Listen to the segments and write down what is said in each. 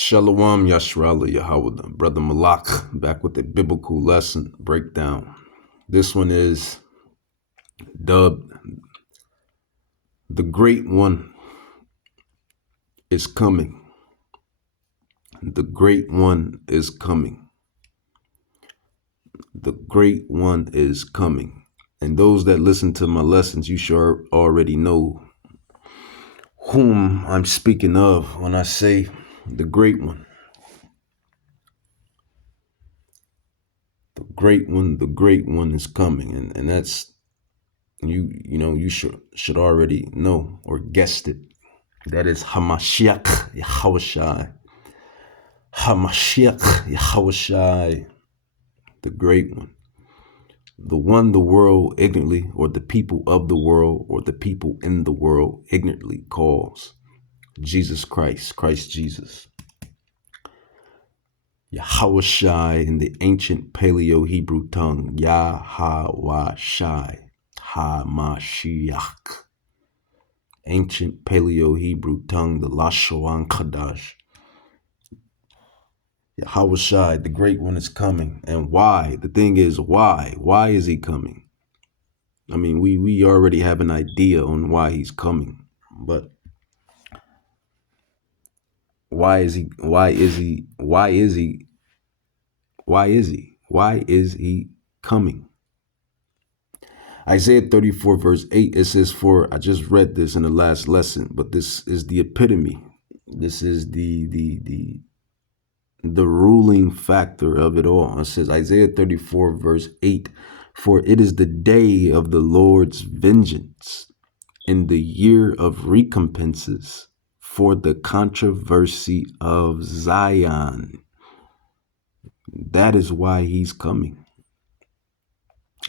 Shalom Yashrala Yahawah, Brother Malak, back with a biblical lesson breakdown. This one is dubbed The Great One is Coming. The Great One is coming. The Great One is coming. And those that listen to my lessons, you sure already know whom I'm speaking of when I say the Great One. The Great One is coming. And that's, you should already know or guessed it. That is Hamashiach Yahawahsha. Hamashiach Yahawahsha, the Great One. The one the world ignorantly, or the people of the world, or the people in the world ignorantly calls Jesus Christ, Christ Jesus. Yahawahsha in the ancient Paleo-Hebrew tongue, Yahawahsha, Hamashiach. Ancient Paleo-Hebrew tongue, the Lashoan Kadash. Yahawahsha, the Great One is coming. And why? The thing is, why? Why is he coming? I mean, we already have an idea on why he's coming, but why is he coming? Isaiah 34 verse 8, it says, for I just read this in the last lesson, but this is the epitome. This is the ruling factor of it all. It says Isaiah 34 verse 8, for it is the day of the Lord's vengeance, in the year of recompenses, for the controversy of Zion. That is why he's coming.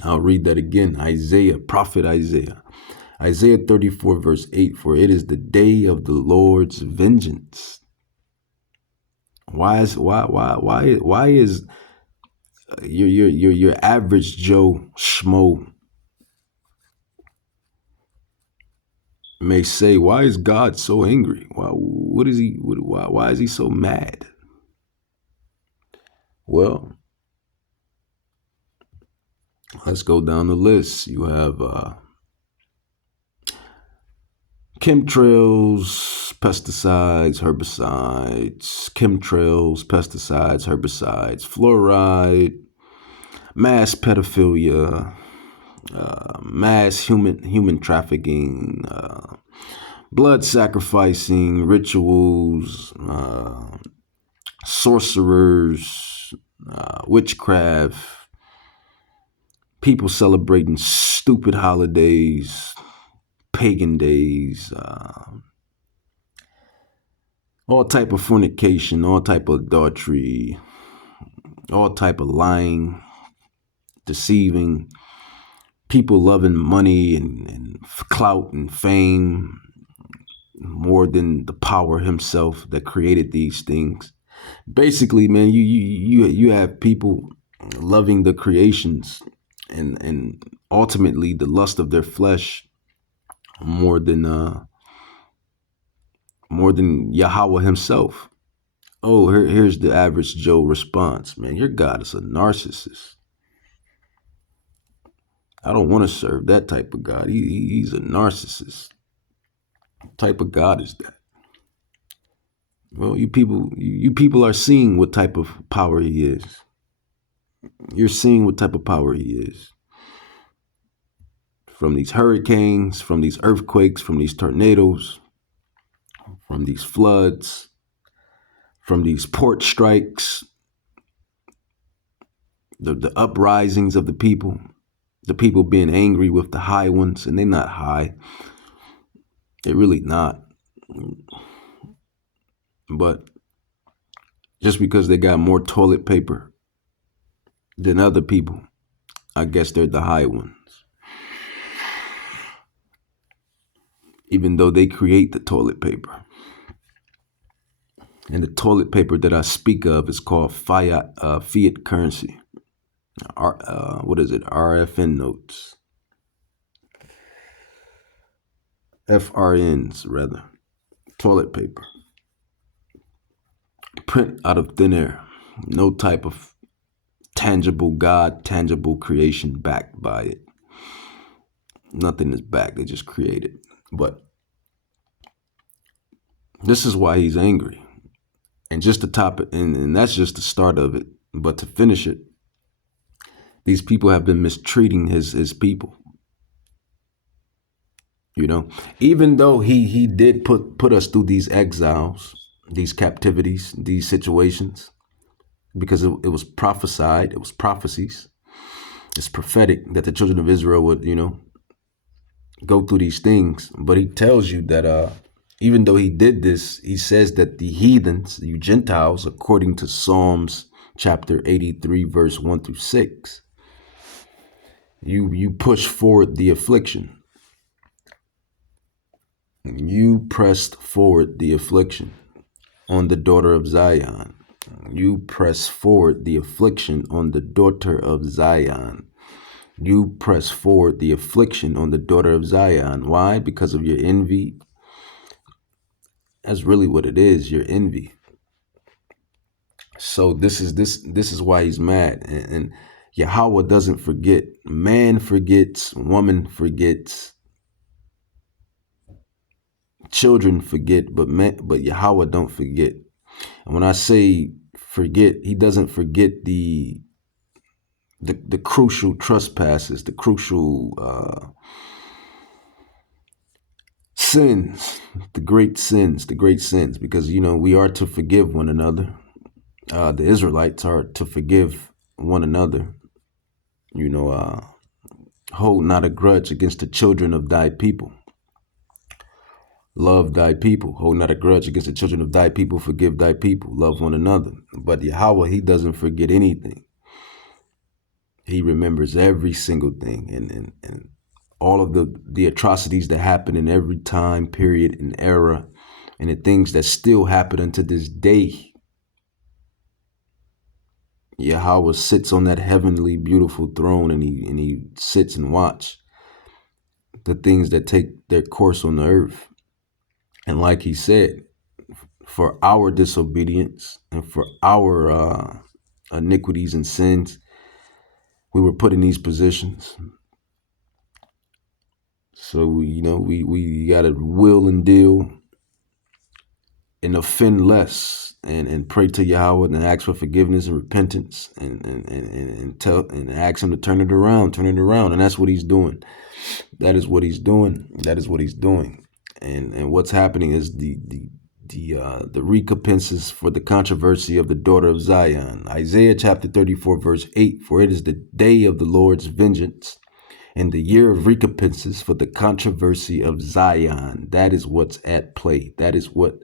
I'll read that again. Prophet Isaiah. Isaiah 34 verse 8, for it is the day of the Lord's vengeance. Why is your average Joe Schmo may say, why is God so angry? Why is he so mad? Well, let's go down the list. You have chemtrails, pesticides, herbicides, fluoride, mass pedophilia, mass human trafficking, blood sacrificing, rituals, sorcerers, witchcraft, people celebrating stupid holidays, pagan days, all type of fornication, all type of adultery, all type of lying, deceiving, people loving money and clout and fame more than the power himself that created these things. Basically, man, you have people loving the creations and ultimately the lust of their flesh more than Yahweh himself. Oh, here's the average Joe response. Man, your God is a narcissist. I don't want to serve that type of God. He's a narcissist. What type of God is that? Well, you people are seeing what type of power he is. You're seeing what type of power he is. From these hurricanes, from these earthquakes, from these tornadoes, from these floods, from these port strikes, the uprisings of the people being angry with the high ones, and they're not high. They're really not. But just because they got more toilet paper than other people, I guess they're the high ones. Even though they create the toilet paper. And the toilet paper that I speak of is called fiat currency. What is it? RFN notes. FRNs, rather. Toilet paper. print out of thin air. No type of tangible God, tangible creation backed by it. Nothing is backed. They just created. But this is why he's angry. And just to top it, and that's just the start of it. But to finish it, these people have been mistreating his people. You know, even though he did put us through these exiles, these captivities, these situations, because it was prophesied, it was prophecies. It's prophetic that the children of Israel would, go through these things. But he tells you that even though he did this, he says that the heathens, you Gentiles, according to Psalms chapter 83, verse 1 through 6, you push forward the affliction. You pressed forward the affliction on the daughter of Zion. You press forward the affliction on the daughter of Zion. You press forward the affliction on the daughter of Zion. Why? Because of your envy. That's really what it is, your envy. So this is why he's mad. And Yahweh doesn't forget. Man forgets, woman forgets, children forget, but Yahweh don't forget. And when I say forget, he doesn't forget the crucial trespasses, the crucial sins, the great sins, because, we are to forgive one another. The Israelites are to forgive one another. Hold not a grudge against the children of thy people. Love thy people. Hold not a grudge against the children of thy people. Forgive thy people. Love one another. But Yahweh, he doesn't forget anything. He remembers every single thing, and all of the atrocities that happen in every time period and era, and the things that still happen unto this day. Yahweh sits on that heavenly, beautiful throne, and he sits and watch the things that take their course on the earth. And like he said, for our disobedience and for our iniquities and sins, we were put in these positions. So we got to will and deal and offend less, and pray to Yahweh and ask for forgiveness and repentance, and ask him to turn it around, and that's what he's doing. That is what he's doing. And what's happening is the recompenses for the controversy of the daughter of Zion. Isaiah chapter 34 verse 8, for it is the day of the Lord's vengeance and the year of recompenses for the controversy of Zion. That is what's at play. That is what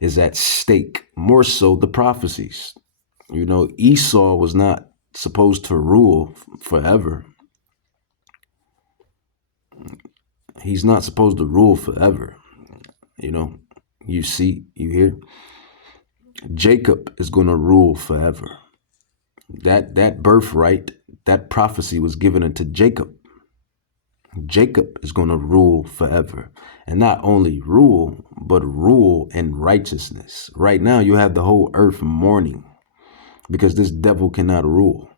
is at stake. More so the prophecies. Esau was not supposed to rule forever. He's not supposed to rule forever. You see, you hear? Jacob is going to rule forever. That birthright, that prophecy was given unto Jacob. Jacob is going to rule forever. And not only rule, but rule in righteousness. Right now, you have the whole earth mourning because this devil cannot rule.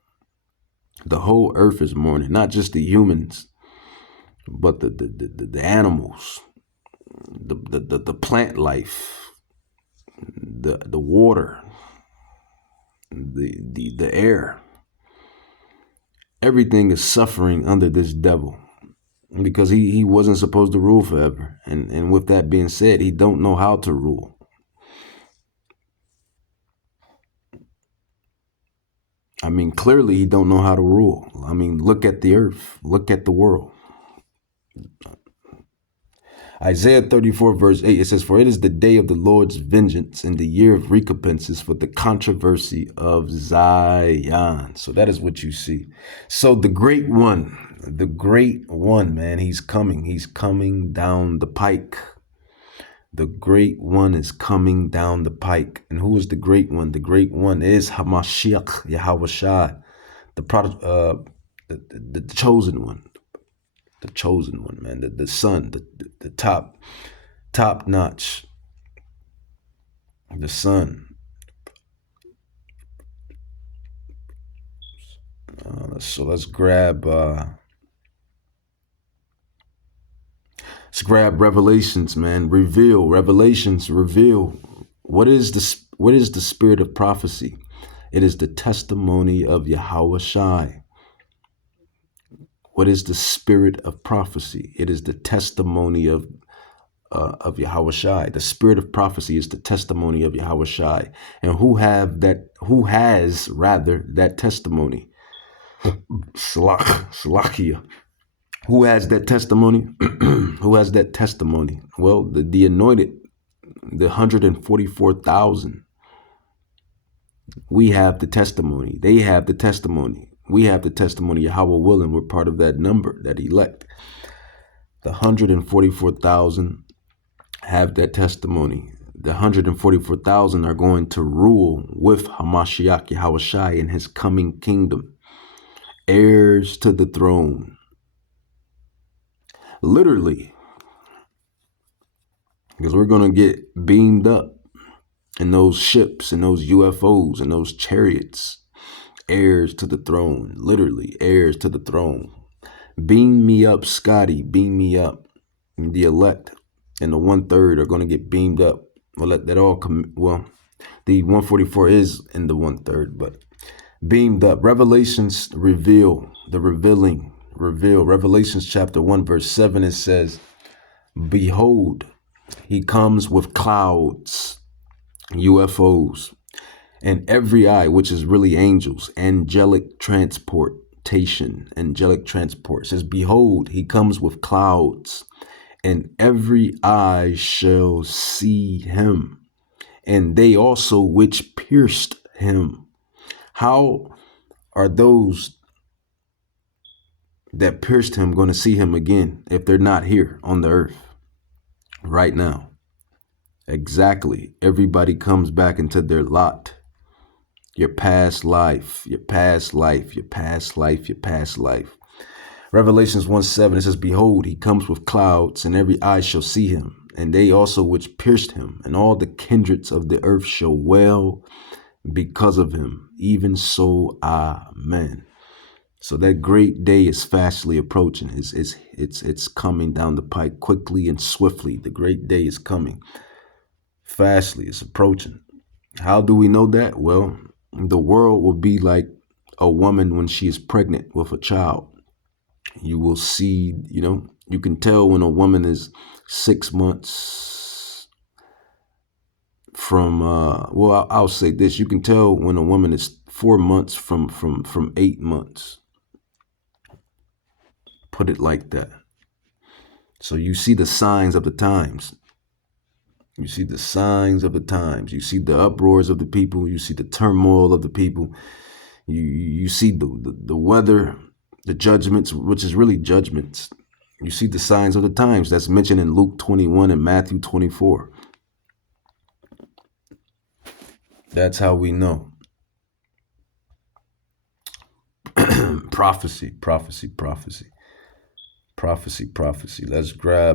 The whole earth is mourning, not just the humans, but the animals, the plant life, the water, the air. Everything is suffering under this devil because he wasn't supposed to rule forever. And with that being said, he don't know how to rule. Clearly he don't know how to rule. Look at the earth, look at the world. Isaiah 34 verse 8, it says, for it is the day of the Lord's vengeance and the year of recompenses for the controversy of Zion. So that is what you see. So the great one, man, he's coming down the pike. The great one is coming down the pike. And who is the great one? The great one is Hamashiach, Yahawahsha, the chosen one. The chosen one, man, the son, the top notch, the son So let's grab Revelations, man. Revelations reveal what is the spirit of prophecy. It is the testimony of Yahawahsha. What is the spirit of prophecy? It is the testimony of Yahawahsha. The spirit of prophecy is the testimony of Yahawahsha. And who has that testimony? Salakia. Who has that testimony? Who has that testimony? Well, the anointed, the 144,000. We have the testimony. They have the testimony. We have the testimony. Yahweh willing, we're part of that number, that elect. The 144,000 have that testimony. The 144,000 are going to rule with Hamashiach Yahawahsha in his coming kingdom. Heirs to the throne. Literally. Because we're going to get beamed up in those ships and those UFOs and those chariots. Heirs to the throne. Literally, heirs to the throne. Beam me up, Scotty. Beam me up. And the elect and the 1/3 are going to get beamed up. Well, let that all come. Well, the 144 is in the 1/3, but beamed up. Revelations reveal. Revelations chapter 1 verse 7, it says, behold, he comes with clouds, UFOs, and every eye, which is really angels, angelic transport. It says, behold, he comes with clouds, and every eye shall see him, and they also which pierced him. How are those that pierced him going to see him again if they're not here on the earth right now? Exactly. Everybody comes back into their lot. Your past life. Revelations 1:7, it says, behold, he comes with clouds, and every eye shall see him, and they also which pierced him, and all the kindreds of the earth shall wail because of him. Even so, amen. So that great day is fastly approaching. It's coming down the pike quickly and swiftly. The great day is coming. Fastly, it's approaching. How do we know that? Well, the world will be like a woman when she is pregnant with a child. You will see, you can tell when a woman is 6 months from, I'll say this. You can tell when a woman is 4 months from 8 months. Put it like that. So you see the signs of the times. You see the signs of the times. You see the uproars of the people. You see the turmoil of the people. You see the weather, the judgments, which is really judgments. You see the signs of the times. That's mentioned in Luke 21 and Matthew 24. That's how we know. Prophecy. Let's grab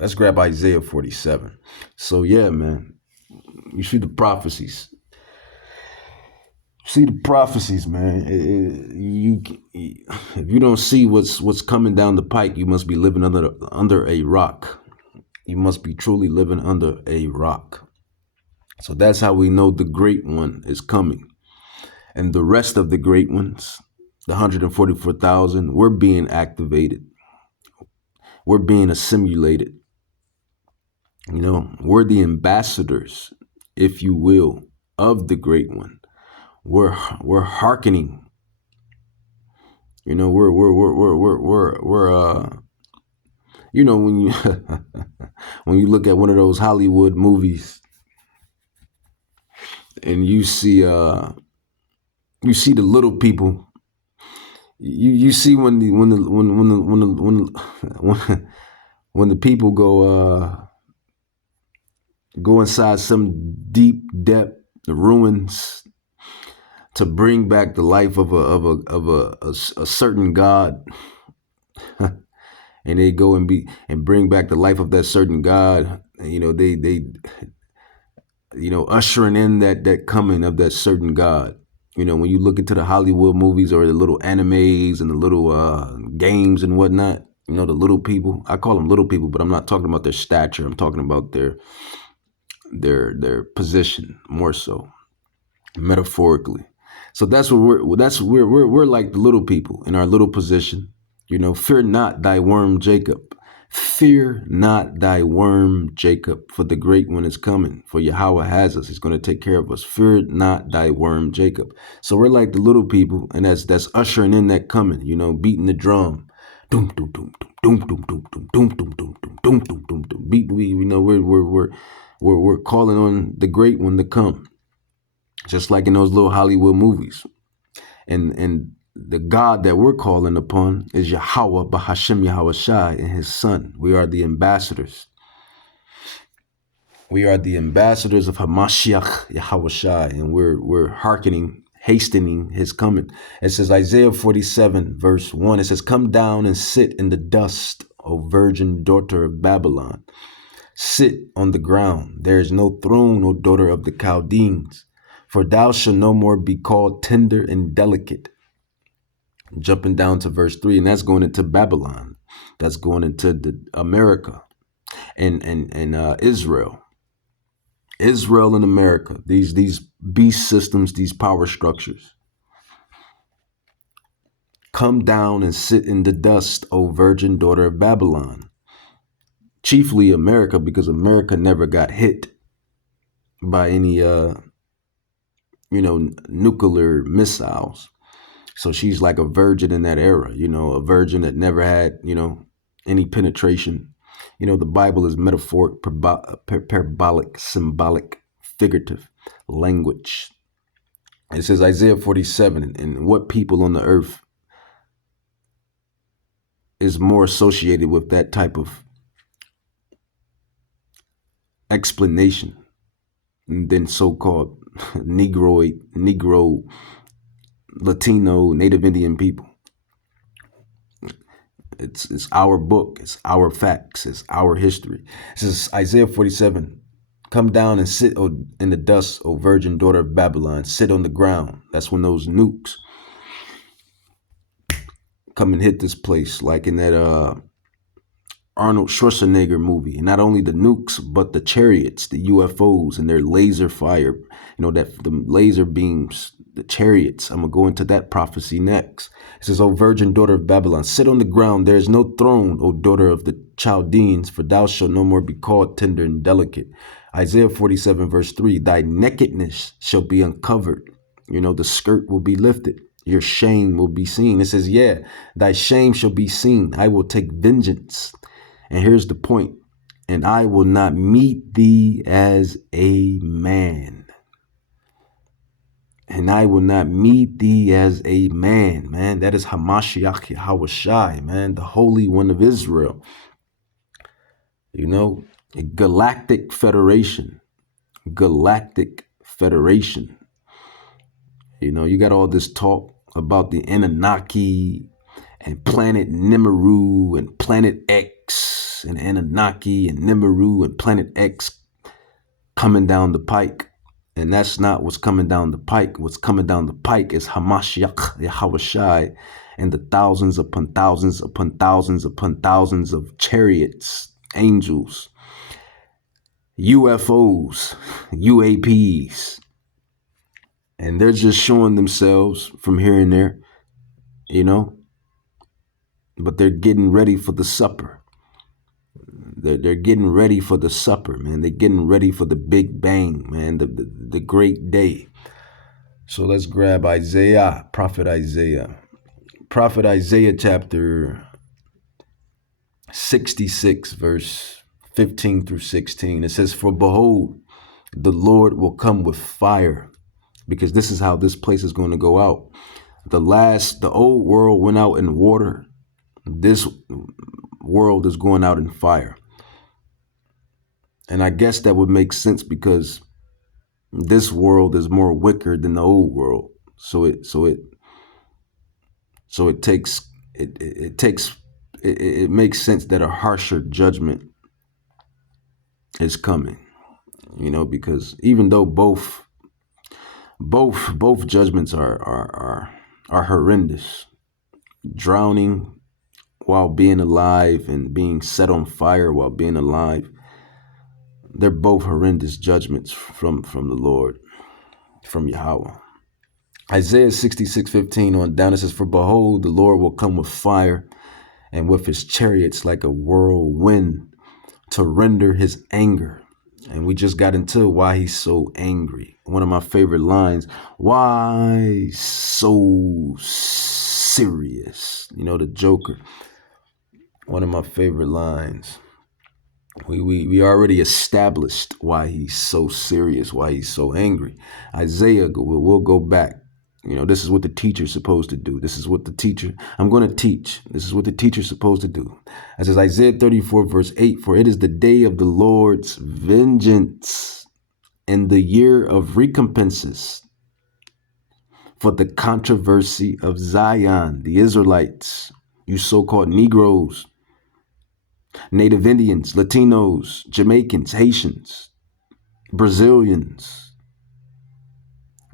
Let's grab Isaiah 47. So yeah, man, you see the prophecies. Man. If you don't see what's coming down the pike, you must be living under a rock. You must be truly living under a rock. So that's how we know the great one is coming. And the rest of the great ones, the 144,000, we're being activated. We're being assimilated. We're the ambassadors, if you will, of the great one. We're hearkening. We're when you when you look at one of those Hollywood movies and you see the little people. You see when the people go inside some deep depth, the ruins, to bring back the life of a certain God, and they go and bring back the life of that certain God, they ushering in that coming of that certain God. When you look into the Hollywood movies or the little animes and the little games and whatnot, the little people. I call them little people, but I'm not talking about their stature. I'm talking about their position more so, metaphorically. So we're like the little people in our little position. Fear not thy worm Jacob. Fear not thy worm Jacob, for the great one is coming. For Yahawah has us. He's going to take care of us. Fear not thy worm Jacob. So we're like the little people, and that's ushering in that coming, beating the drum. Doom doom doom doom doom doom doom doom doom doom doom doom doom doom doom. Beat we we're calling on the great one to come. Just like in those little Hollywood movies. And the God that we're calling upon is Yahawah Bahashem Yahawahsha and his son. We are the ambassadors. We are the ambassadors of Hamashiach Yahawahsha, and we're hearkening, hastening his coming. It says Isaiah 47 verse 1. It says, "Come down and sit in the dust, O virgin daughter of Babylon. Sit on the ground. There is no throne, O daughter of the Chaldeans. For thou shalt no more be called tender and delicate." Jumping down to verse 3, and that's going into Babylon. That's going into America and Israel. Israel and America. These beast systems, these power structures. Come down and sit in the dust, O virgin daughter of Babylon. Chiefly America, because America never got hit by any nuclear missiles. So she's like a virgin in that era, a virgin that never had, any penetration. The Bible is metaphoric, parabolic, symbolic, figurative language. It says Isaiah 47, and what people on the earth is more associated with that type of explanation than so-called Negro, Latino, Native Indian people. It's our book. It's our facts. It's our history. It says Isaiah 47, "Come down and sit in the dust, O virgin daughter of Babylon. Sit on the ground." That's when those nukes come and hit this place, like in that Arnold Schwarzenegger movie. And not only the nukes, but the chariots, the UFOs, and their laser fire. That the laser beams, the chariots. I'm going to go into that prophecy next. It says, "O virgin daughter of Babylon, sit on the ground. There is no throne, O daughter of the Chaldeans, for thou shalt no more be called tender and delicate." Isaiah 47 verse 3, "Thy nakedness shall be uncovered." The skirt will be lifted. Your shame will be seen. It says, yeah, thy shame shall be seen. I will take vengeance. And here's the point. "And I will not meet thee as a man." And I will not meet thee as a man, man. That is Hamashiach Yahawahsha, man, the Holy One of Israel. A galactic federation. Galactic federation. You got all this talk about the Anunnaki and planet Nibiru and planet X and Anunnaki and Nibiru and planet X coming down the pike. And that's not what's coming down the pike. What's coming down the pike is Hamashiach Yahawahsha and the thousands upon thousands upon thousands upon thousands of chariots, angels, UFOs, UAPs. And they're just showing themselves from here and there, but they're getting ready for the supper. They're getting ready for the supper, man. They're getting ready for the big bang, man, the great day. So let's grab Isaiah, Prophet Isaiah. Prophet Isaiah chapter 66, verse 15 through 16. It says, "For behold, the Lord will come with fire," because this is how this place is going to go out. The old world went out in water. This world is going out in fire. And I guess that would make sense because this world is more wicked than the old world. So it makes sense that a harsher judgment is coming. Because even though both judgments are horrendous, drowning while being alive and being set on fire while being alive, they're both horrendous judgments from the Lord, from Yahweh. Isaiah 66:15 on down, it says, "For behold, the Lord will come with fire and with his chariots like a whirlwind to render his anger." And we just got into why he's so angry. One of my favorite lines, "Why so serious?" The Joker. One of my favorite lines. We already established why he's so serious, why he's so angry. Isaiah, we'll go back. This is what the teacher's supposed to do. This is what I'm going to teach. This is what the teacher's supposed to do. It says Isaiah 34 verse 8, "For it is the day of the Lord's vengeance and the year of recompenses for the controversy of Zion." The Israelites, you so-called Negroes, Native Indians, Latinos, Jamaicans, Haitians, Brazilians,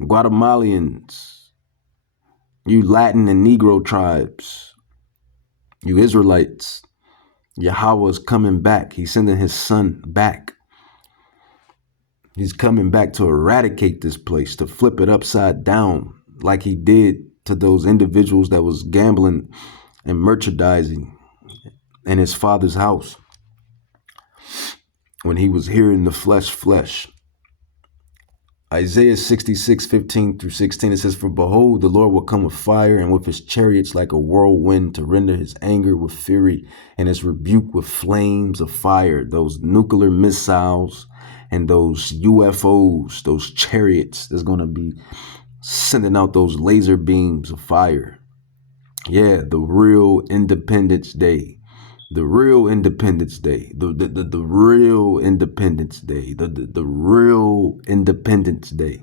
Guatemalans, you Latin and Negro tribes, you Israelites, Yahweh is coming back. He's sending his son back. He's coming back to eradicate this place, to flip it upside down like he did to those individuals that was gambling and merchandising in his father's house when he was here in the flesh. Isaiah 66:15 through 16, it says, "For behold, the Lord will come with fire and with his chariots like a whirlwind to render his anger with fury and his rebuke with flames of fire." Those nuclear missiles and those UFOs, those chariots, there's going to be sending out those laser beams of fire. Yeah, the real Independence Day. The real Independence Day, the real Independence Day, the real Independence Day.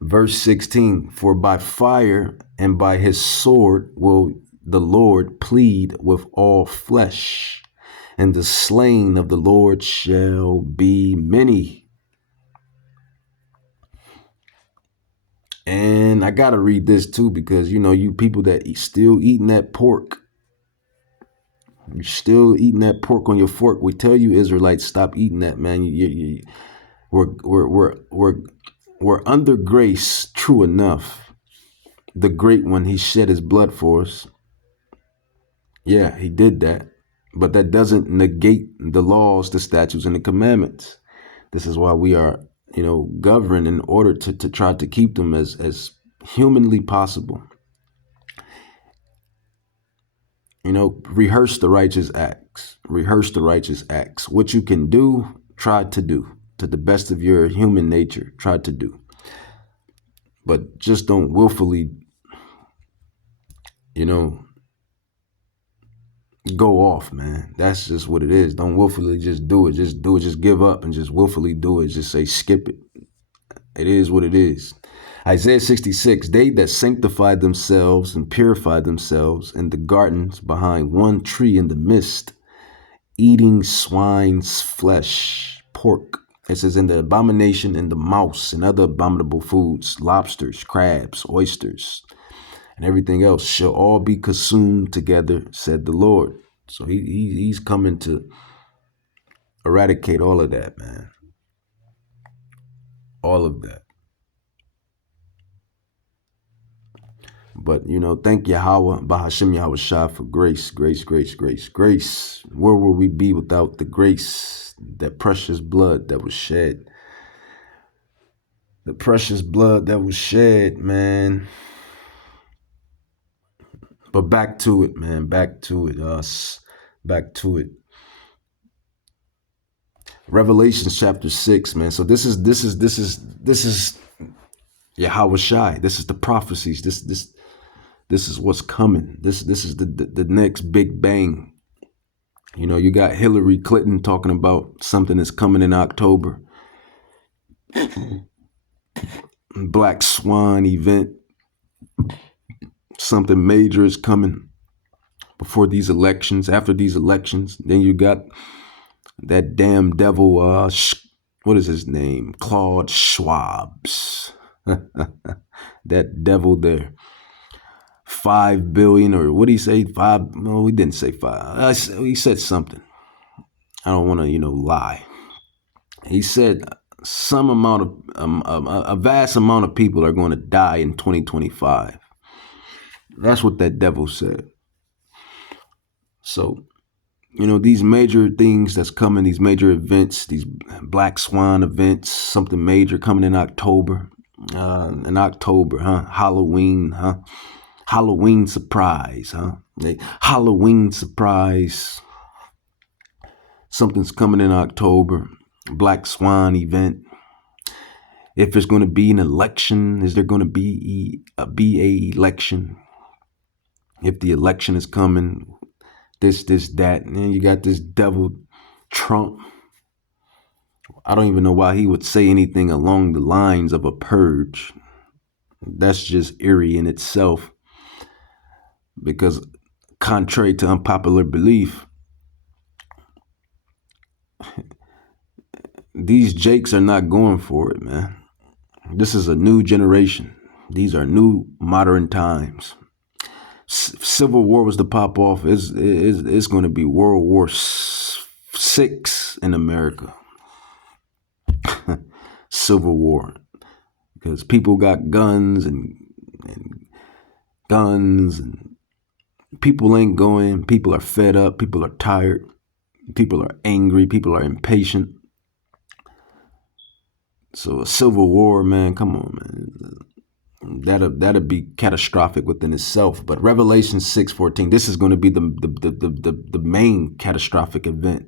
Verse 16, "For by fire and by his sword will the Lord plead with all flesh, and the slain of the Lord shall be many." And I got to read this too, because, you people that still eating that pork, you're still eating that pork on your fork. We tell you Israelites, stop eating that, man. We're under grace, true enough. The great one, he shed his blood for us. Yeah, he did that. But that doesn't negate the laws, the statutes, and the commandments. This is why we are, governed in order to try to keep them as humanly possible. Rehearse the righteous acts. Rehearse the righteous acts. What you can do, try to do. To the best of your human nature, try to do. But just don't willfully, go off, man. That's just what it is. Don't willfully just do it. Just do it. Just give up and just willfully do it. Just say, skip it. It is what it is. Isaiah 66, "They that sanctified themselves and purified themselves in the gardens behind one tree in the midst, eating swine's flesh, pork." It says, "In the abomination and the mouse and other abominable foods, lobsters, crabs, oysters, and everything else shall all be consumed together, said the Lord." So he's coming to eradicate all of that, man. All of that. But, thank Yahawah, Bahashim Yahawahsha, for grace, grace, grace, grace, grace. Where will we be without the grace, that precious blood that was shed? The precious blood that was shed, man. But back to it, man. Back to it, us. Back to it. Revelation chapter 6, man. So this is Yahawahsha. This is the prophecies. This is what's coming. This is the next big bang. You got Hillary Clinton talking about something that's coming in October. Black Swan event. Something major is coming before these elections, after these elections. Then you got That damn devil, what is his name? Claude Schwab's. That devil there. 5 billion, or what did he say? Five? No, he didn't say five. He said something. I don't want to, lie. He said some amount of, a vast amount of people are going to die in 2025. That's what that devil said. So, these major things that's coming, these major events, these Black Swan events, something major coming in October. Halloween, Halloween surprise, Halloween surprise. Something's coming in October. Black Swan event. If there's going to be an election, is there going to be a election? If the election is coming, this, that, and then you got this devil Trump. I don't even know why he would say anything along the lines of a purge. That's just eerie in itself. Because contrary to unpopular belief, these jakes are not going for it, man. This is a new generation. These are new modern times. Civil War was to pop off. It's going to be World War VI in America. Civil War. Because people got guns and people ain't going. People are fed up. People are tired. People are angry. People are impatient. So a civil war, man, come on, man. That'll be catastrophic within itself. But Revelation 6:14, this is going to be the main catastrophic event.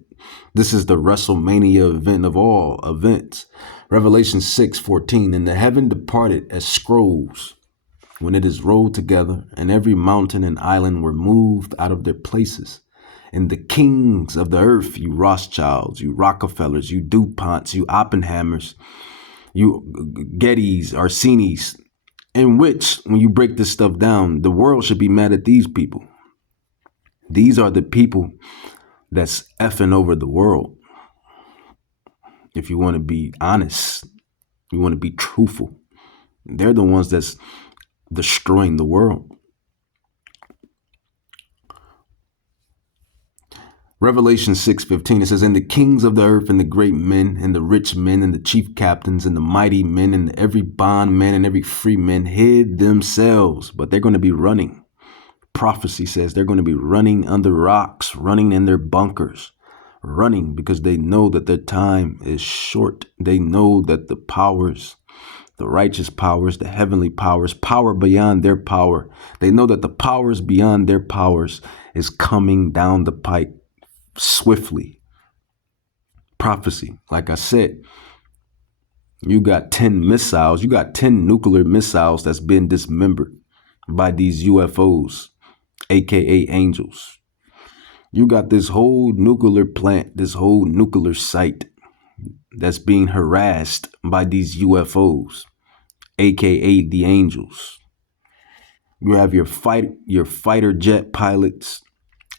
This is the WrestleMania event of all events. Revelation 6:14, and the heaven departed as scrolls when it is rolled together, and every mountain and island were moved out of their places. And the kings of the earth, you Rothschilds, you Rockefellers, you DuPonts, you Oppenheimers, you Gettys, Arsenis, in which, when you break this stuff down, the world should be mad at these people. These are the people that's effing over the world. If you want to be honest, you want to be truthful, they're the ones that's destroying the world. Revelation 6:15, it says, and the kings of the earth and the great men and the rich men and the chief captains and the mighty men and every bondman and every free man hid themselves, but they're going to be running. Prophecy says they're going to be running under rocks, running in their bunkers, running because they know that their time is short. They know that the powers, the righteous powers, the heavenly powers, power beyond their power. They know that the powers beyond their powers is coming down the pike swiftly. Prophecy, like I said, you got 10 missiles, you got 10 nuclear missiles that's been dismembered by these UFOs, aka angels. You got this whole nuclear plant, this whole nuclear site that's being harassed by these UFOs, aka the angels. You have your fighter jet pilots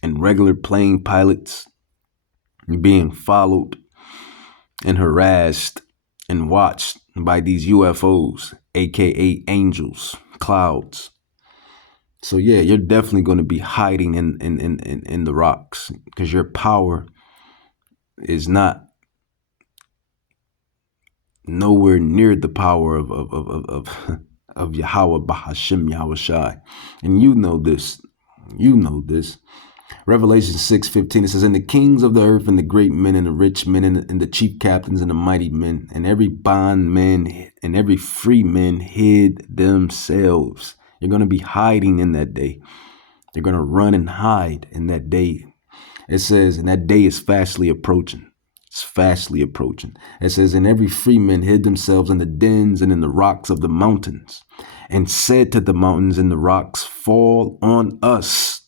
and regular plane pilots being followed and harassed and watched by these UFOs, aka angels, clouds. So yeah, you're definitely going to be hiding in the rocks because your power is not nowhere near the power of Yahawahsha. And you know this. You know this. Revelation 6:15, it says, and the kings of the earth and the great men and the rich men and the chief captains and the mighty men and every bondman and every free man hid themselves. You're going to be hiding in that day. You're going to run and hide in that day. It says, and that day is fastly approaching. It's fastly approaching. It says, and every free man hid themselves in the dens and in the rocks of the mountains, and said to the mountains and the rocks, fall on us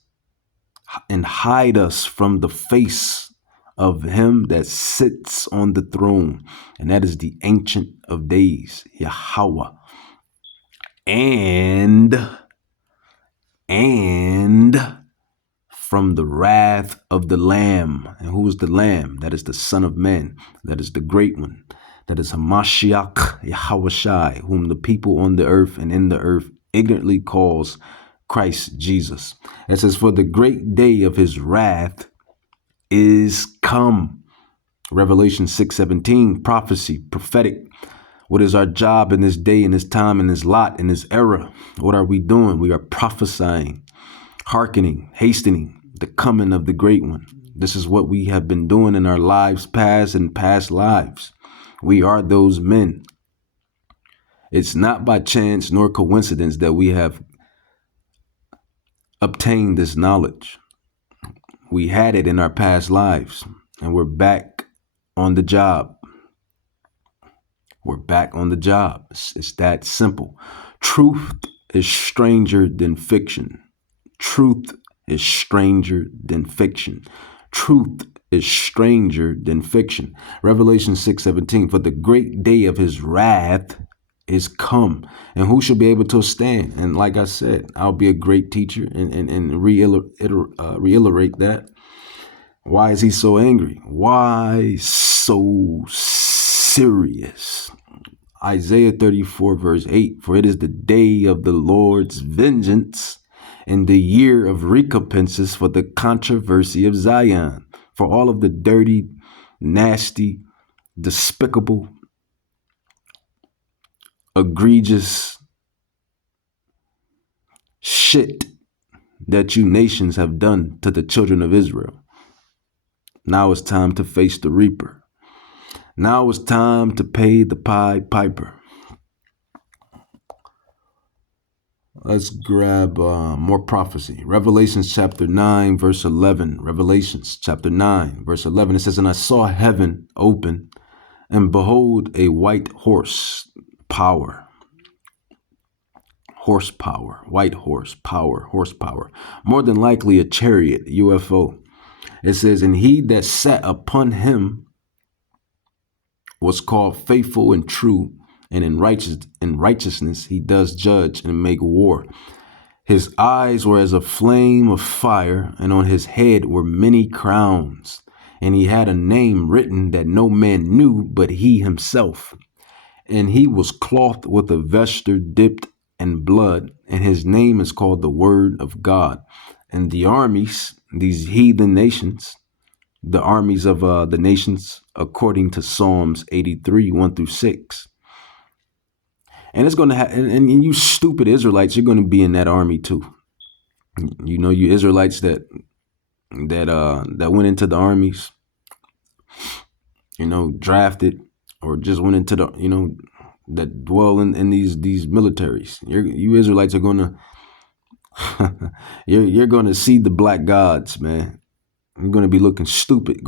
and hide us from the face of him that sits on the throne. And that is the Ancient of Days, Yahweh. And from the wrath of the Lamb. And who is the Lamb? That is the Son of Man. That is the great one. That is Hamashiach, Yahawahsha, whom the people on the earth and in the earth ignorantly calls Christ Jesus. It says, for the great day of his wrath is come. Revelation 6:17, prophecy, prophetic. What is our job in this day, in this time, in this lot, in this era? What are we doing? We are prophesying, hearkening, hastening the coming of the great one. This is what we have been doing in our lives past and past lives. We are those men. It's not by chance nor coincidence that we have obtained this knowledge. We had it in our past lives, and we're back on the job. We're back on the job. It's that simple. Truth is stranger than fiction. Truth is stranger than fiction. Truth is stranger than fiction. Revelation 6:17, for the great day of his wrath is come, and who shall be able to stand? And like I said, I'll be a great teacher and reiterate that. Why is he so angry? Why so serious? Isaiah 34 verse 8, for it is the day of the Lord's vengeance and the year of recompenses for the controversy of Zion, for all of the dirty, nasty, despicable, egregious shit that you nations have done to the children of Israel. Now it's time to face the reaper. Now it's time to pay the Pied Piper. Let's grab more prophecy. Revelations chapter 9, verse 11. Revelations chapter 9, verse 11. It says, and I saw heaven open, and behold, a white horse, power, horsepower, white horse, power, horsepower, more than likely a chariot, UFO. It says, and he that sat upon him was called faithful and true, and in righteousness he does judge and make war. His eyes were as a flame of fire, and on his head were many crowns. And he had a name written that no man knew but he himself. And he was clothed with a vesture dipped in blood, and his name is called the Word of God. And the armies, these heathen nations, the armies of the nations, according to Psalms 83, 1-6. And it's going to and you stupid Israelites, you're going to be in that army too. You know, you Israelites that went into the armies, you know, drafted or just went into the, you know, that dwell in these militaries. You Israelites are going to, you're going to see the black gods, man. You're going to be looking stupid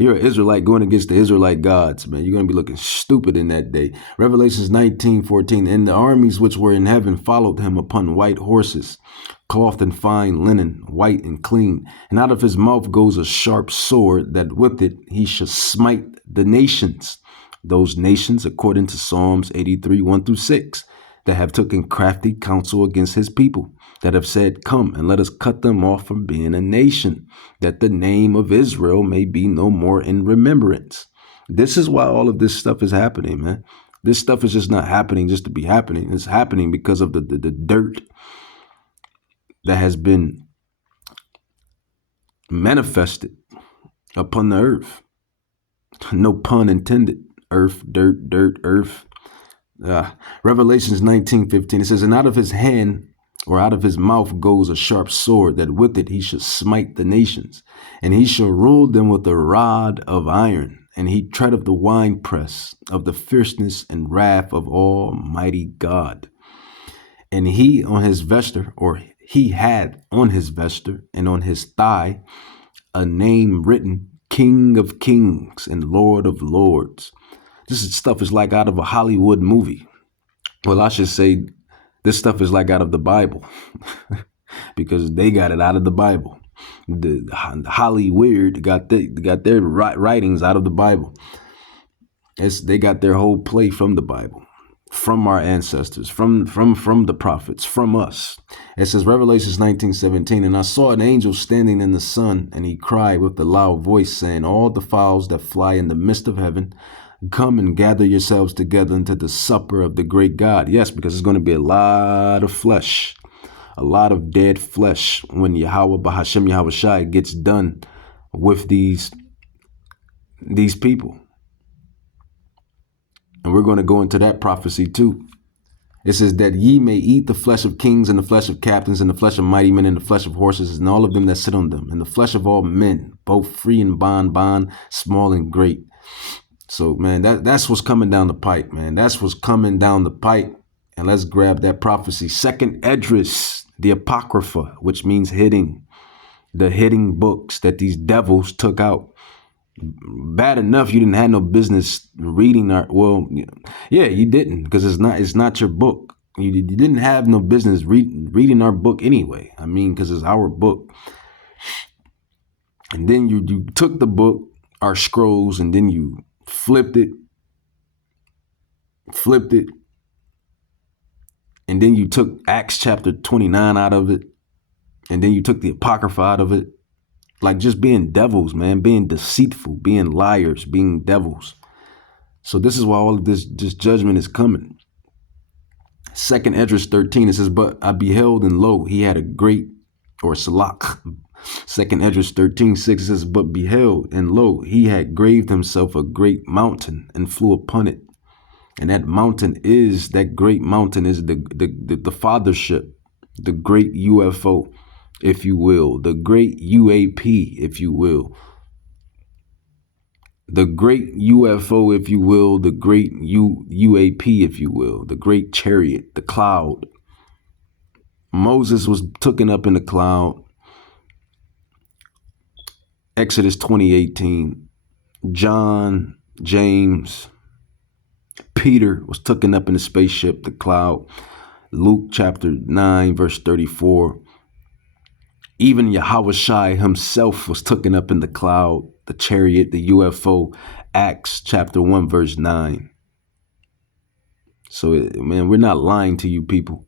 you're an Israelite going against the Israelite gods, man. You're going to be looking stupid in that day. Revelations 19:14, and the armies which were in heaven followed him upon white horses, clothed in fine linen, white and clean. And out of his mouth goes a sharp sword, that with it he shall smite the nations. Those nations, according to Psalms 83, 1-6, that have taken crafty counsel against his people, that have said, come and let us cut them off from being a nation, that the name of Israel may be no more in remembrance. This is why all of this stuff is happening, man. This stuff is just not happening just to be happening. It's happening because of the dirt that has been manifested upon the earth. No pun intended. Earth, dirt, earth. Revelations 19:15, it says, and out of his hand, or out of his mouth goes a sharp sword, that with it he shall smite the nations, and he shall rule them with a rod of iron, and he treadeth the winepress of the fierceness and wrath of Almighty God. And he on his vesture, or he had on his vesture and on his thigh a name written, King of Kings and Lord of Lords. This stuff is like out of a Hollywood movie. Well, I should say this stuff is like out of the Bible because they got it out of the Bible. The Hollywood got their writings out of the Bible. They got their whole play from the Bible. from our ancestors, from the prophets, from us. It says Revelations 19:17, and I saw an angel standing in the sun, and he cried with a loud voice, saying, all the fowls that fly in the midst of heaven, come and gather yourselves together into the supper of the great God. Yes, because it's going to be a lot of flesh, a lot of dead flesh when Yahawahsha gets done with these people. And we're going to go into that prophecy too. It says that ye may eat the flesh of kings and the flesh of captains and the flesh of mighty men and the flesh of horses and all of them that sit on them and the flesh of all men, both free and bond, small and great. So, man, that's what's coming down the pipe, man. That's what's coming down the pipe. And let's grab that prophecy. Second Esdras, the Apocrypha, which means hidden, the hidden books that these devils took out. Bad enough you didn't have no business reading our, well, yeah, you didn't, because it's not your book. You didn't have no business reading our book anyway. I mean, because it's our book. And then you took the book, our scrolls, and then you flipped it, and then you took Acts chapter 29 out of it, and then you took the Apocrypha out of it. Like just being devils, man, being deceitful, being liars, being devils. So this is why all of this judgment is coming. Second Esdras 13, it says, but I beheld and lo, he had a great, or Salak. Second Esdras 13:6 says, but beheld and lo, he had graved himself a great mountain and flew upon it. And that great mountain is the fathership, the great UFO, if you will, the great UAP, if you will, the great UFO, if you will, the great UAP, if you will, the great chariot, the cloud. Moses was taken up in the cloud. Exodus 20:18. John, James, Peter was taken up in the spaceship, the cloud. Luke chapter 9, verse 34. Even Yahawahsha himself was taken up in the cloud, the chariot, the UFO. Acts chapter 1, verse 9. So, man, we're not lying to you people.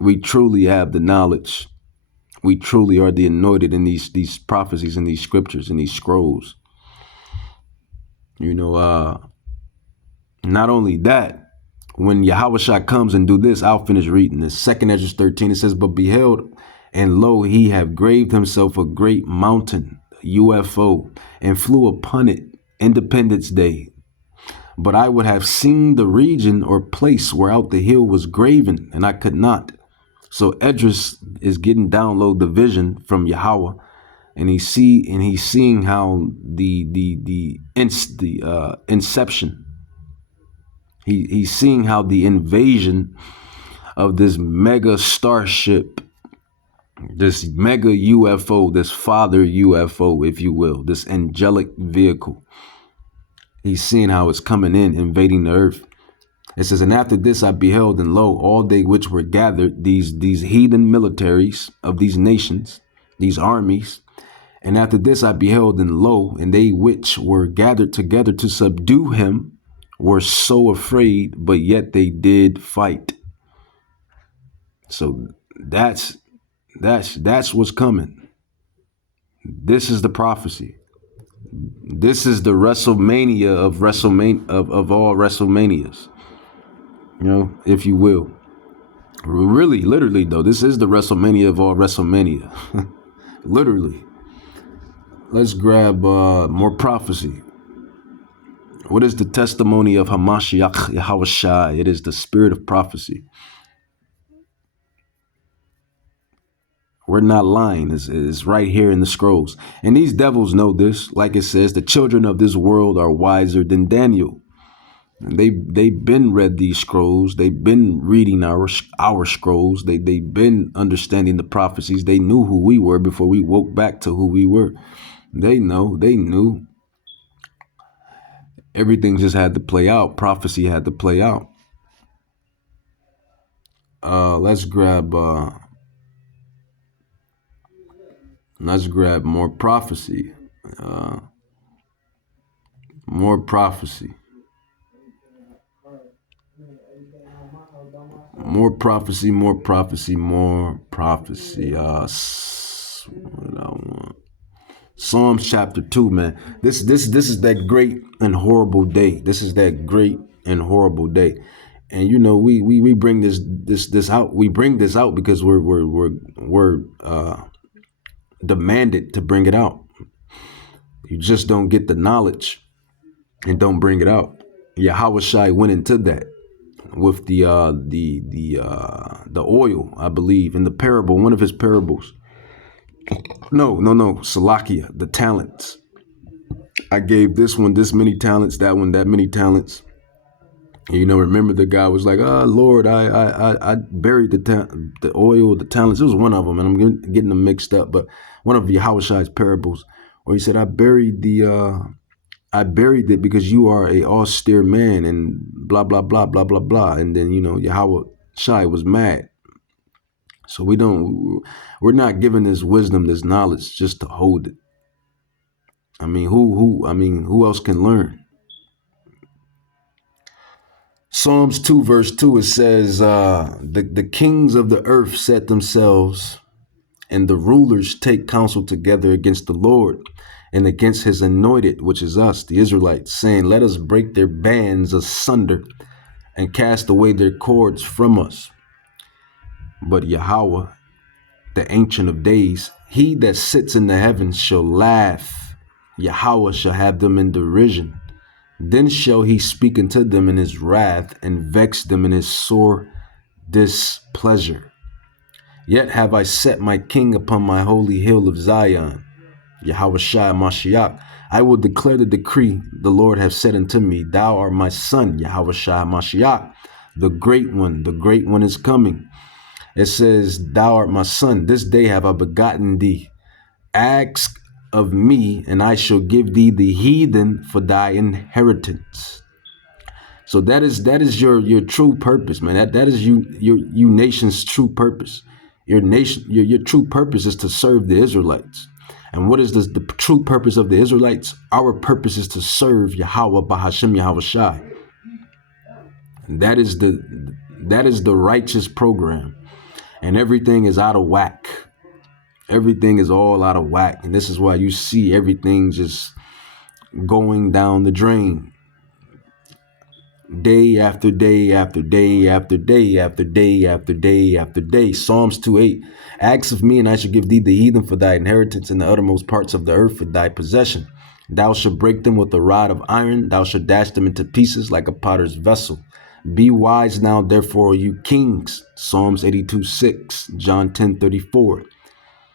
We truly have the knowledge. We truly are the anointed in these prophecies and these scriptures and these scrolls. You know, not only that, when Yahawahsha comes and do this, I'll finish reading this. Second Esdras 13, it says, but beheld, and lo, he have graved himself a great mountain, UFO, and flew upon it, Independence Day. But I would have seen the region or place whereout the hill was graven, and I could not. So Esdras is getting download the vision from Yahweh, and he's seeing how the inception. He's seeing how the invasion of this mega starship, this mega UFO, this father UFO, if you will, this angelic vehicle. He's seeing how it's coming in, invading the earth. It says, and after this I beheld, and lo, all they which were gathered, these heathen militaries of these nations, these armies. And after this I beheld, and lo, and they which were gathered together to subdue him were so afraid, but yet they did fight. So that's what's coming. This is the prophecy. This is the WrestleMania of all WrestleManias. You know, if you will. Really, literally though, this is the WrestleMania of all WrestleMania. Literally. Let's grab more prophecy. What is the testimony of Hamashiach Yahawahsha? It is the spirit of prophecy. We're not lying. It's right here in the scrolls. And these devils know this. Like it says, the children of this world are wiser than Daniel. And they've been read these scrolls. They've been reading our scrolls. They've been understanding the prophecies. They knew who we were before we woke back to who we were. They knew. Everything just had to play out. Prophecy had to play out. Let's grab more prophecy. More prophecy. more prophecy, more prophecy, more prophecy. What I want. Psalms chapter 2, man. This is that great and horrible day. This is that great and horrible day. And you know, we bring this out. We bring this out because we're demanded to bring it out. You just don't get the knowledge and don't bring it out. Yahawahsha went into that with the oil, I believe, in the parable, one of his parables. No, Salakia, the talents. I gave this one this many talents, that one that many talents. And, you know, remember the guy was like, "Oh Lord, I buried the oil, the talents." It was one of them, and I'm getting them mixed up. But one of Yahawahsha's parables, where he said, I buried it because you are a austere man," and blah blah blah blah blah blah. And then, you know, Yahawahsha was mad. So we're not given this wisdom, this knowledge just to hold it. I mean, who else can learn? Psalms 2 verse 2, it says, the kings of the earth set themselves, and the rulers take counsel together against the Lord and against his anointed, which is us, the Israelites, saying, let us break their bands asunder and cast away their cords from us. But Yahweh, the Ancient of Days, he that sits in the heavens shall laugh. Yahweh shall have them in derision. Then shall he speak unto them in his wrath and vex them in his sore displeasure. Yet have I set my king upon my holy hill of Zion. Yahawahsha Mashiach. I will declare the decree the Lord hath said unto me, thou art my son, Yahawahsha Mashiach. The great one is coming. It says, thou art my son, this day have I begotten thee. Ask of me, and I shall give thee the heathen for thy inheritance. So that is your true purpose, man. That is you nation's true purpose. Your nation, your true purpose is to serve the Israelites. And what is the true purpose of the Israelites? Our purpose is to serve Yahweh Bahashem Yahawahsha. That is the righteous program. And everything is out of whack. Everything is all out of whack. And this is why you see everything just going down the drain. Day after day after day after day after day after day after day. Psalms 2:8. Ask of me, and I shall give thee the heathen for thy inheritance, in the uttermost parts of the earth for thy possession. Thou shalt break them with a rod of iron. Thou shalt dash them into pieces like a potter's vessel. Be wise now, therefore, you kings. Psalms 82:6. John 10:34.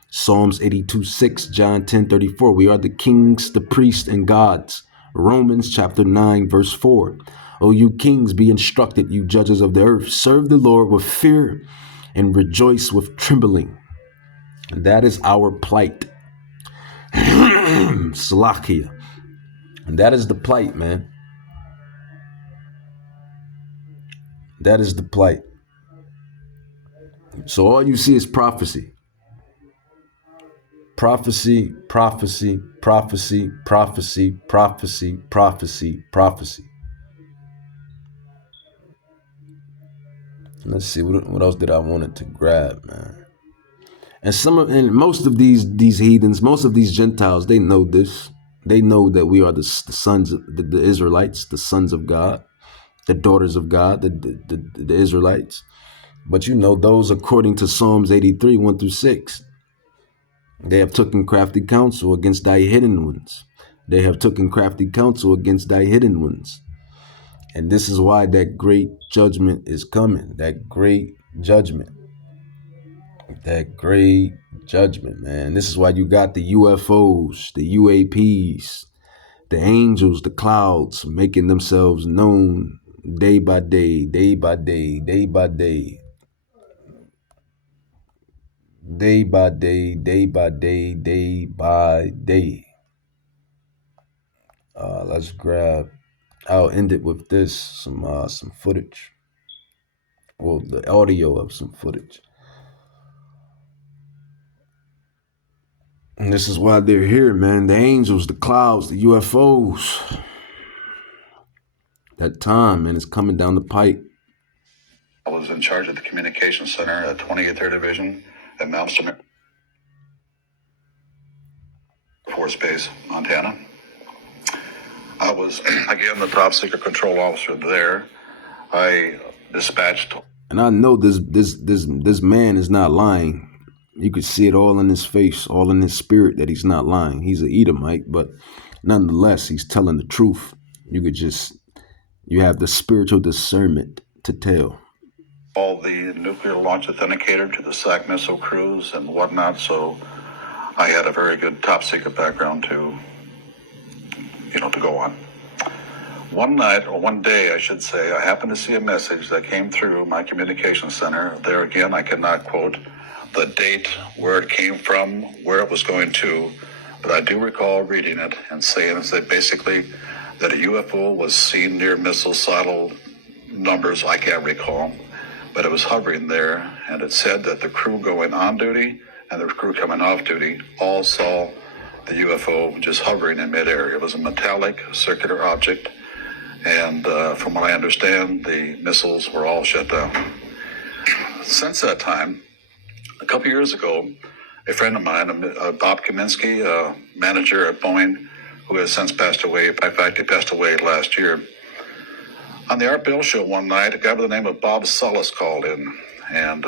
Psalms 82:6. John 10:34. We are the kings, the priests, and gods. Romans chapter 9 verse 4. O you kings, be instructed, you judges of the earth. Serve the Lord with fear and rejoice with trembling. And that is our plight. Salakia. And that is the plight, man. That is the plight. So all you see is prophecy. Prophecy, prophecy, prophecy, prophecy, prophecy, prophecy, prophecy. Let's see, what else did I wanted to grab, man? And most of these heathens, most of these Gentiles, they know this. They know that we are the sons of the Israelites, the sons of God, the daughters of God, the Israelites. But you know, those according to Psalms 83, 1-6, they have taken crafty counsel against thy hidden ones. They have taken crafty counsel against thy hidden ones. And this is why that great judgment is coming. That great judgment. That great judgment, man. This is why you got the UFOs, the UAPs, the angels, the clouds making themselves known day by day, day by day, day by day. Day by day, day by day, day by day. Let's grab. I'll end it with this, some footage. Well, the audio of some footage. And this is why they're here, man. The angels, the clouds, the UFOs. That time, man, is coming down the pipe. I was in charge of the communications center at 28th Air Division at Malmstrom Air Force Base, Montana. I was, again, the top secret control officer there. I dispatched. And I know this man is not lying. You could see it all in his face, all in his spirit that he's not lying. He's an Edomite, but nonetheless, he's telling the truth. You have the spiritual discernment to tell. All the nuclear launch authenticator to the SAC missile crews and whatnot, so I had a very good top secret background to go on. One night, or one day, I should say, I happened to see a message that came through my communications center. There again, I cannot quote the date, where it came from, where it was going to, but I do recall reading it and saying that basically that a UFO was seen near missile silo numbers, I can't recall, but it was hovering there, and it said that the crew going on duty and the crew coming off duty all saw the UFO just hovering in midair. It was a metallic circular object, and from what I understand, the missiles were all shut down. Since that time, a couple years ago, a friend of mine, Bob Kaminsky, manager at Boeing, who has since passed away. In fact, he passed away last year. On the Art Bell show one night, a guy by the name of Bob Sullis called in, and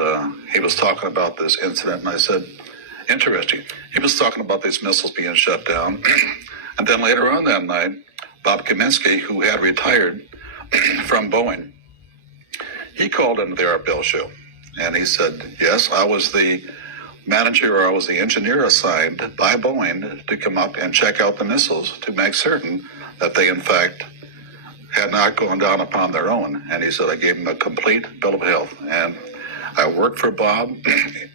he was talking about this incident, and I said, interesting. He was talking about these missiles being shut down. And then later on that night, Bob Kaminsky, who had retired from Boeing, he called into the Art Bell show, and he said, yes, I was the manager, or I was the engineer assigned by Boeing to come up and check out the missiles to make certain that they, in fact, had not gone down upon their own. And he said, I gave him a complete bill of health. And I worked for Bob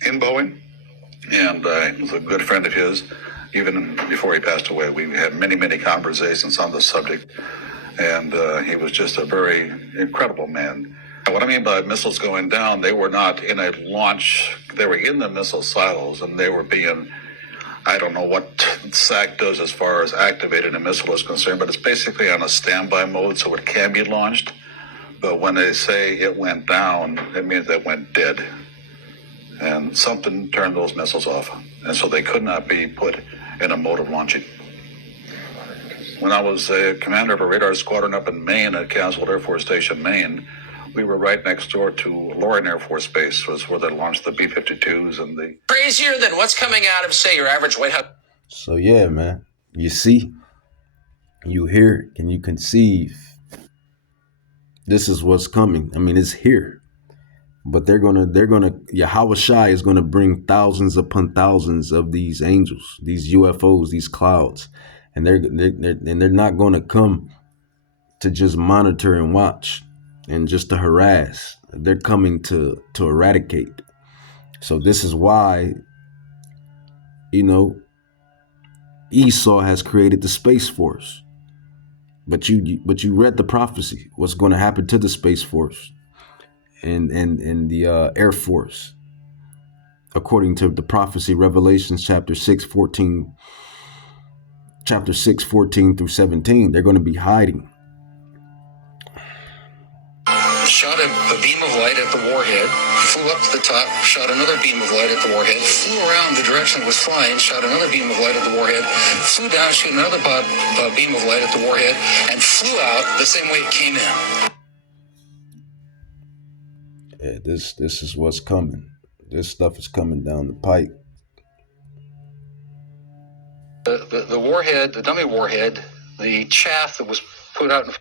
in Boeing, and I was a good friend of his. Even before he passed away, we had many, many conversations on the subject. And he was just a very incredible man. What I mean by missiles going down, they were not in a launch. They were in the missile silos, and they were being, I don't know what SAC does as far as activating a missile is concerned, but it's basically on a standby mode, so it can be launched. But when they say it went down, it means it went dead. And something turned those missiles off. And so they could not be put in a mode of launching. When I was a commander of a radar squadron up in Maine at Castle Air Force Station, Maine, we were right next door to Loring Air Force Base, was where they launched the B-52s and the... Crazier than what's coming out of, say, your average White House. So yeah, man, you see, you hear, can you conceive? This is what's coming. I mean, it's here, but they're gonna, Yahawahsha is gonna bring thousands upon thousands of these angels, these UFOs, these clouds, and they're not gonna come to just monitor and watch and just to harass. They're coming to eradicate. So this is why, Esau has created the Space Force. But you read the prophecy. What's going to happen to the Space Force and the Air Force, according to the prophecy, Revelations chapter 6, 14 through 17. They're going to be hiding. Shot a beam of light at the warhead, flew up to the top, shot another beam of light at the warhead, flew around the direction it was flying, shot another beam of light at the warhead, flew down, shot another beam of light at the warhead, and flew out the same way it came in. Yeah, this is what's coming. This stuff is coming down the pike. The warhead, the dummy warhead, the chaff that was put out in...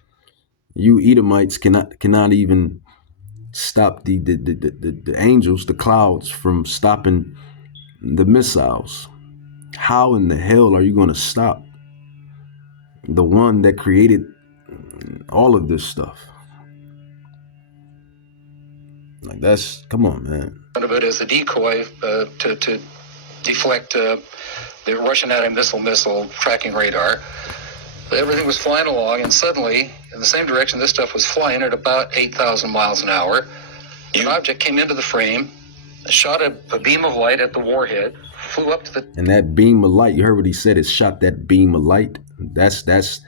You Edomites cannot even stop the angels, the clouds, from stopping the missiles. How in the hell are you going to stop the one that created all of this stuff? Like, that's, come on, man. Part of it as a decoy to deflect the Russian anti-missile tracking radar. Everything was flying along, and suddenly, in the same direction this stuff was flying at about 8,000 miles an hour, an object came into the frame, shot a beam of light at the warhead, flew up to the... And that beam of light, you heard what he said, it shot that beam of light. That's that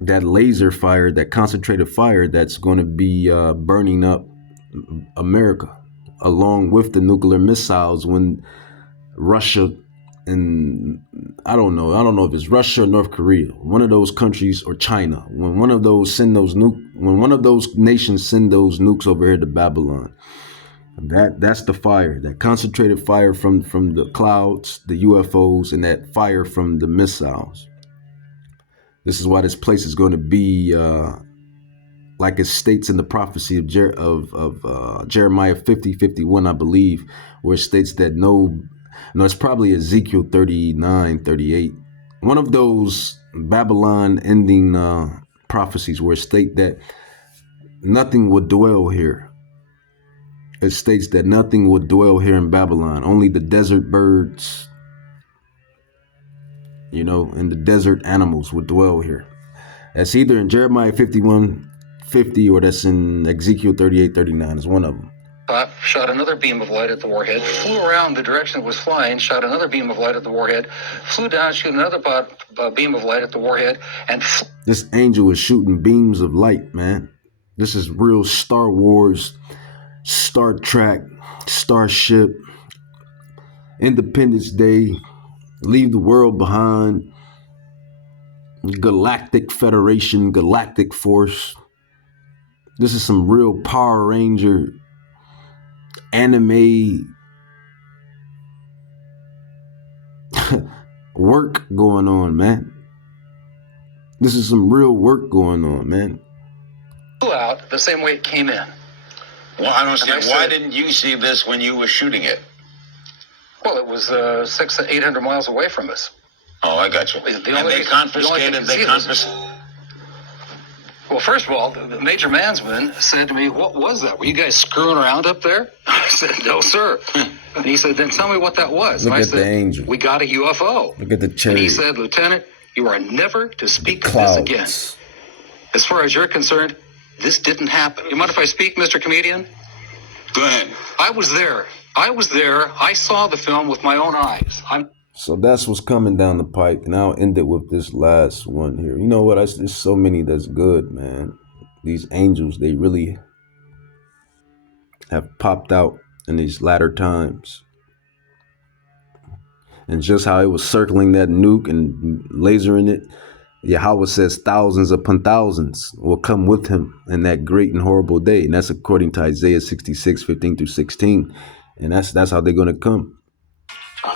laser fire, that concentrated fire that's going to be burning up America, along with the nuclear missiles when Russia and I don't know if it's Russia or North Korea, one of those countries, or China, when one of those nations send those nukes over here to Babylon, that's the fire, that concentrated fire from the clouds, the UFOs, and that fire from the missiles. This is why this place is going to be like it states in the prophecy of Jeremiah 50:51, I believe, where it states that it's probably Ezekiel 39:38, one of those Babylon ending prophecies where it states that nothing would dwell here. It states that nothing would dwell here in Babylon, only the desert birds, and the desert animals would dwell here. That's either in Jeremiah 51:50 or that's in Ezekiel 38:39. It's one of them. Shot another beam of light at the warhead, flew around the direction it was flying, shot another beam of light at the warhead, flew down, shoot another beam of light at the warhead, and this angel is shooting beams of light, man. This is real Star Wars, Star Trek, Starship, Independence Day, Leave the World Behind, Galactic Federation, Galactic Force. This is some real Power Ranger anime work going on, man. This is some real work going on, man. Flew out the same way it came in. Well, I don't see. Why didn't you see this when you were shooting it? Well, it was 600 to 800 miles away from us. Oh, I got you. And they confiscated. Well, first of all, the Major Mansman said to me, "What was that? Were you guys screwing around up there?" I said, "No, sir." And he said, "Then tell me what that was." Look and I at said, the angel. "We got a UFO." Look at the cherry. And he said, "Lieutenant, you are never to speak of this again. As far as you're concerned, this didn't happen." You mind if I speak, Mr. Comedian? Go ahead. I was there. I saw the film with my own eyes. So that's what's coming down the pike, and I'll end it with this last one here. You know what? There's so many that's good, man. These angels, they really have popped out in these latter times. And just how it was circling that nuke and lasering it, Yahawah says thousands upon thousands will come with him in that great and horrible day. And that's according to Isaiah 66:15-16. And that's how they're going to come.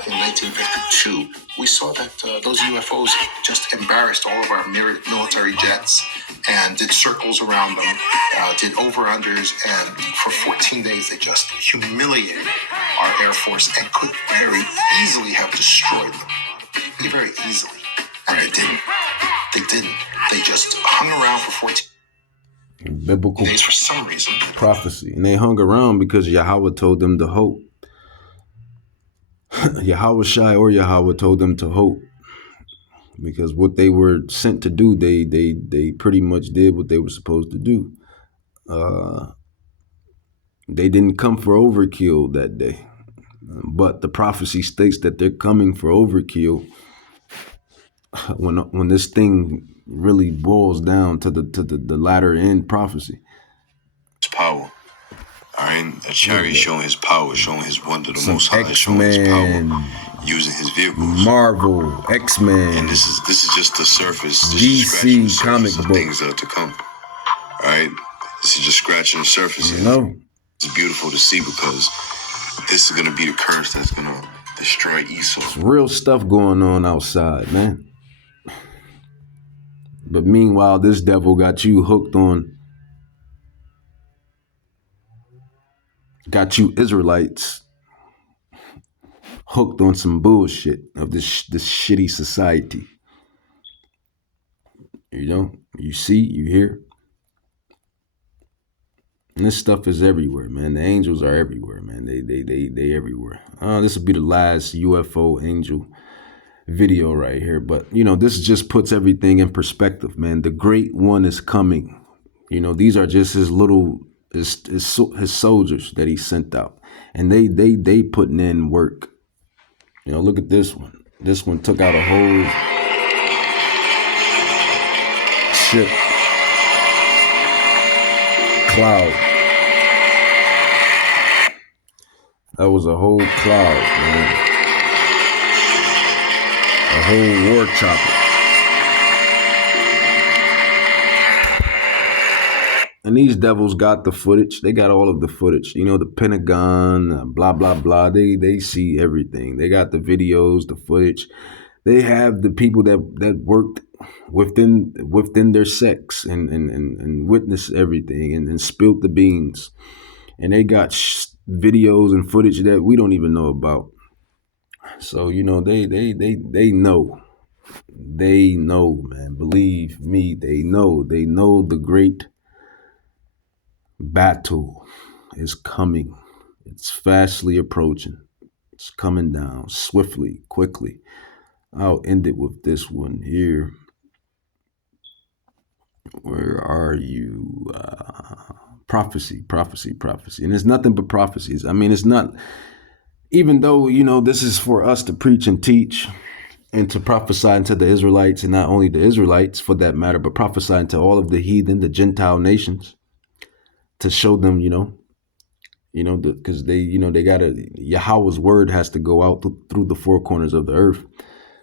In 1952, we saw that those UFOs just embarrassed all of our military jets and did circles around them, did over-unders, and for 14 days they just humiliated our Air Force and could very easily have destroyed them. Very easily. And they didn't. They just hung around for 14 biblical days for some reason. Prophecy. And they hung around because Yahawah told them to hope. Yahawah told them to hope, because what they were sent to do, they pretty much did what they were supposed to do. They didn't come for overkill that day, but the prophecy states that they're coming for overkill when this thing really boils down to the latter end prophecy. His power. All right, a chariot showing his power, showing his wonder, the Some Most High, showing his X-Men, power, using his vehicles. Marvel, X-Men, And this is just the surface. This DC is scratching the comic surface of book. things that are to come. All right, this is just scratching the surface. you know. It's beautiful to see because this is gonna be the curse that's gonna destroy Esau. It's real stuff going on outside, man. But meanwhile, this devil got you Israelites hooked on some bullshit of this shitty society. You see, you hear. And this stuff is everywhere, man. The angels are everywhere, man. They everywhere. This will be the last UFO angel video right here. But, this just puts everything in perspective, man. The great one is coming. These are just his soldiers that he sent out. And they putting in work. Look at this one. This one took out a whole ship. Cloud. That was a whole cloud, man. A whole war chopper. And these devils got the footage. They got all of the footage. You know, the Pentagon, blah, blah, blah. They see everything. They got the videos, the footage. They have the people that worked within their sects and witnessed everything and spilled the beans. And they got videos and footage that we don't even know about. So, you know, they know. They know, man. Believe me, they know. They know the great battle is coming. It's fastly approaching. It's coming down swiftly, quickly. I'll end it with this one here. Where are you? Prophecy. And it's nothing but prophecies. I mean, it's not, even though, you know, this is for us to preach and teach and to prophesy into the Israelites, and not only the Israelites for that matter, but prophesy into all of the heathen, the Gentile nations, to show them, because they gotta, Yahweh's word has to go out through the four corners of the earth.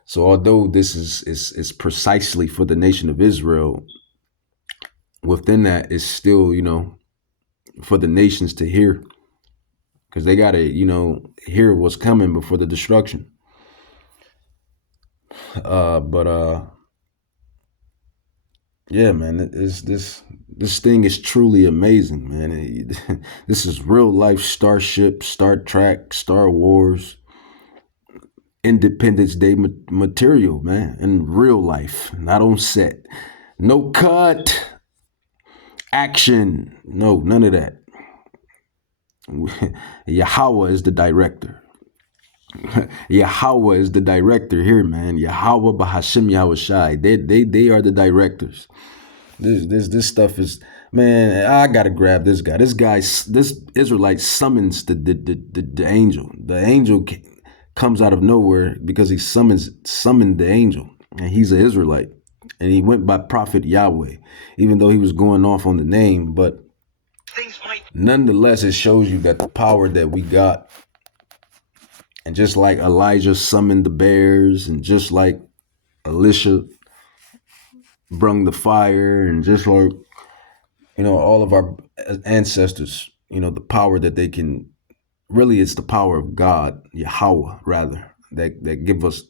So although this is precisely for the nation of Israel, within that is still, for the nations to hear, because they gotta, hear what's coming before the destruction. Yeah, man, this thing is truly amazing, man. This is real life Starship, Star Trek, Star Wars, Independence Day material, man, in real life, not on set. No cut, action, no, none of that. Yahawah is the director. Yahawah is the director here, man. Yahawah Bahashim Yahawahsha. They are the directors. This stuff is, man, I gotta grab this guy. This Israelite summons the angel. The angel comes out of nowhere because he summoned the angel, and he's an Israelite, and he went by Prophet Yahweh, even though he was going off on the name. But nonetheless, it shows you that the power that we got, and just like Elijah summoned the bears, and just like Elisha brung the fire, and just like, all of our ancestors, the power that they can, really it's the power of God, Yahweh rather, that gave us,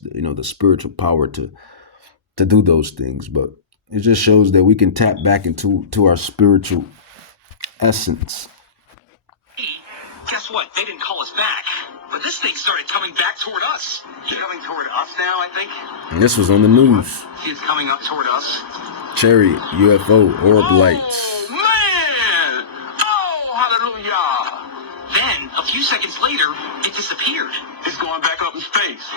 the spiritual power to do those things. But it just shows that we can tap back into our spiritual essence. Guess what? They didn't call us back. But this thing started coming back toward us. It's coming toward us now, I think. And this was on the news. See, it's coming up toward us. Chariot, UFO, orb lights. Oh, man! Oh, hallelujah! Then, a few seconds later, it disappeared. It's going back up in space.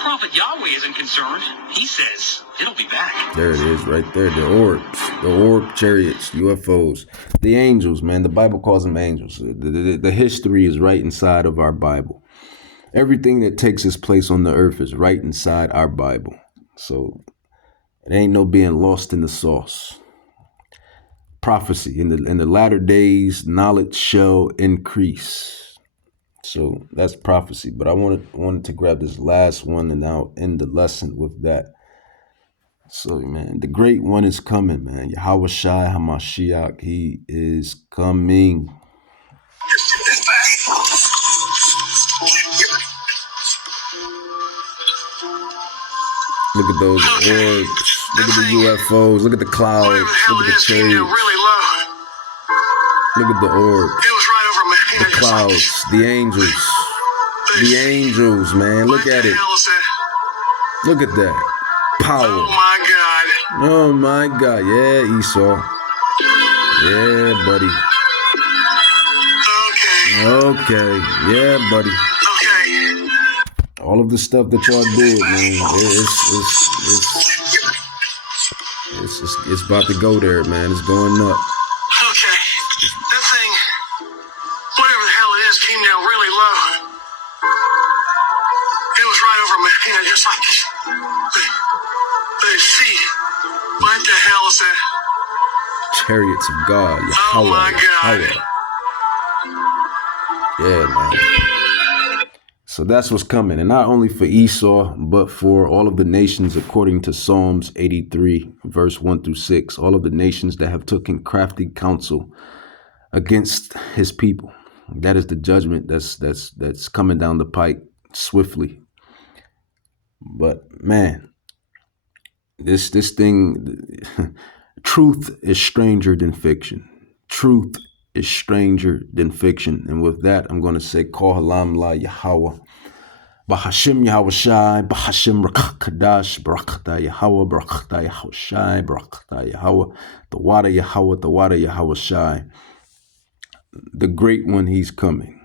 Prophet Yahweh isn't concerned. He says it'll be back. There it is right there. The orbs. The orb chariots, UFOs. The angels, man. The Bible calls them angels. The history is right inside of our Bible. Everything that takes its place on the earth is right inside our Bible. So it ain't no being lost in the sauce. Prophecy. In the latter days, knowledge shall increase. So that's prophecy. But I wanted to grab this last one, and I'll end the lesson with that. So, man, the great one is coming, man. Yahawahsha HaMashiach, he is coming. Look at those orbs. Look at the UFOs. Look at the clouds. Look at the chariots. Look at the orbs. The clouds. The angels. The angels, man. Look at it. Look at that. Power. Oh my God. Yeah, Esau. Yeah, buddy. Okay. Yeah, buddy. All of the stuff that y'all did, man, it's about to go there, man. It's going up. Okay. That thing, whatever the hell it is, came down really low. It was right over my head, just like this. The feet. What the hell is that? Chariots of God, Yahawah. Oh my God. Yeah, man. So that's what's coming. And not only for Esau, but for all of the nations, according to Psalms 83, verse 1 through 6. All of the nations that have taken crafty counsel against his people. That is the judgment that's coming down the pike swiftly. But man, this thing, truth is stranger than fiction. Truth is stranger than fiction. And with that, I'm going to say, Kol Halam La Yahawah. Bahashim Yahawahsha, Bahashim Rakadash, Barakata Yahawah, Barakata Yahawahsha, Barakata Yahawah, the water Yahawah, the water Yahawahsha. The great one, he's coming.